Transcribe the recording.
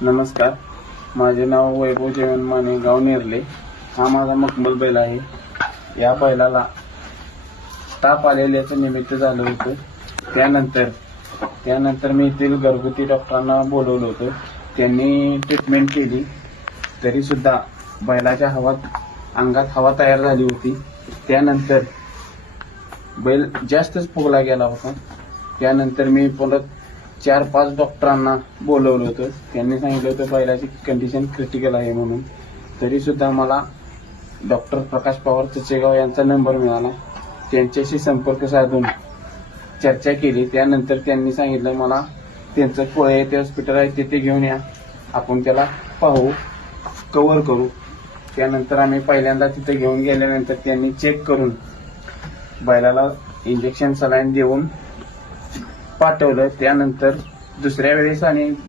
नमस्कार. माझे नाव वैभव जेवण माने गाव नेरले. हा माझा मखमल बैल आहे. या बैलाला ताप आलेल्याचं निमित्त झालं होतं. त्यानंतर त्यानंतर मी येथील घरगुती डॉक्टरांना बोलवलं होतं. त्यांनी ट्रीटमेंट केली. तरी सुद्धा बैलाच्या हवात अंगात हवा तयार झाली होती. त्यानंतर बैल जास्तच फुगला गेला होता. त्यानंतर मी परत चार पाच डॉक्टरांना बोलवलं होतं. त्यांनी सांगितलं होतं बैलाची कंडिशन क्रिटिकल आहे म्हणून. तरी सुद्धा मला डॉक्टर प्रकाश पवार चचेगाव यांचा नंबर मिळाला. त्यांच्याशी संपर्क साधून चर्चा केली. त्यानंतर त्यांनी सांगितलं मला त्यांचं कोळे ते हॉस्पिटल आहे तिथे घेऊन या. आपण त्याला पाहू कव्हर करू. त्यानंतर आम्ही पहिल्यांदा तिथे घेऊन गेल्यानंतर त्यांनी चेक करून बैलाला इंजेक्शन सलाईन देऊन पाठवलं त्यानंतर दुसऱ्या वेळेस आणि